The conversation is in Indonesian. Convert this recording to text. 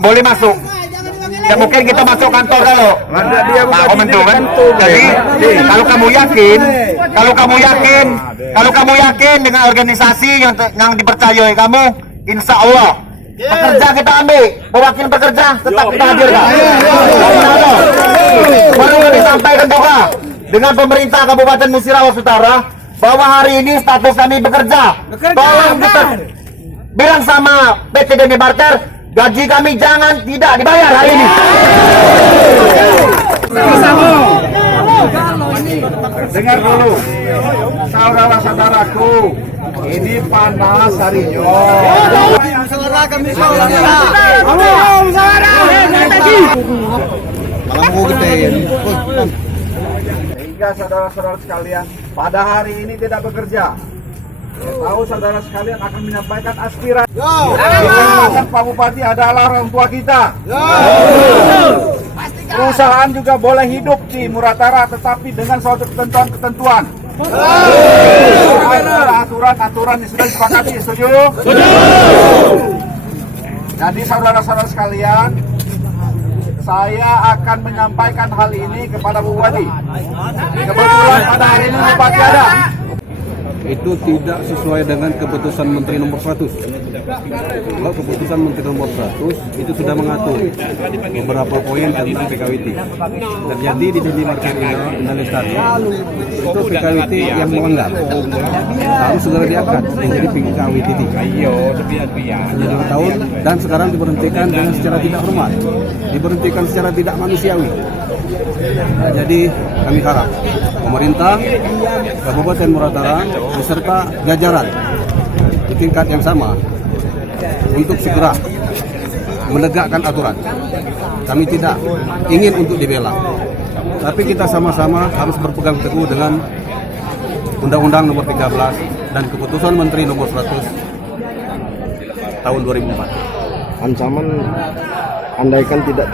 Boleh masuk. Ya mungkin kita masuk kantor kalau Pak Komentu kan. Jadi kalau kamu yakin dengan organisasi yang dipercayai kamu, insya Allah pekerja kita ambil, perwakilan pekerja tetap kita hadirkan. Baru disampaikan juga dengan pemerintah Kabupaten Musirawas Utara bahwa hari ini status kami bekerja. Tolong kita bilang sama PT Deni Barter, gaji kami jangan tidak dibayar hari ini. Dengar dulu, saudara-saudaraku, ini panas harinya. Sehingga saudara-saudara sekalian pada hari ini tidak bekerja. Saya tahu saudara sekalian akan menyampaikan aspirasi. Pak Bupati adalah orang tua kita. Perusahaan juga boleh hidup di Muratara, tetapi dengan suatu ketentuan-ketentuan. Aturan-aturan yang sudah disepakati, setuju? Jadi saudara-saudara sekalian, saya akan menyampaikan hal ini kepada Bupati. Kebetulan pada hari ini Bupati ada. Itu tidak sesuai dengan keputusan Menteri nomor 100. Kalau keputusan Menteri nomor 100 itu sudah mengatur beberapa poin tentang PKWT. Terjadi di Deni Barter Lestari itu PKWT yang melanggar harus segera diangkat menjadi PKWT 2 tahun dan sekarang diberhentikan dengan secara tidak hormat, diberhentikan secara tidak manusiawi. Nah, jadi kami harap pemerintah Kabupaten Muratara beserta jajaran di tingkat yang sama untuk segera menegakkan aturan. Kami tidak ingin untuk dibela, tapi kita sama-sama harus berpegang teguh dengan Undang-Undang nomor 13 dan keputusan Menteri nomor 100 tahun 2004. Ancaman andaikan tidak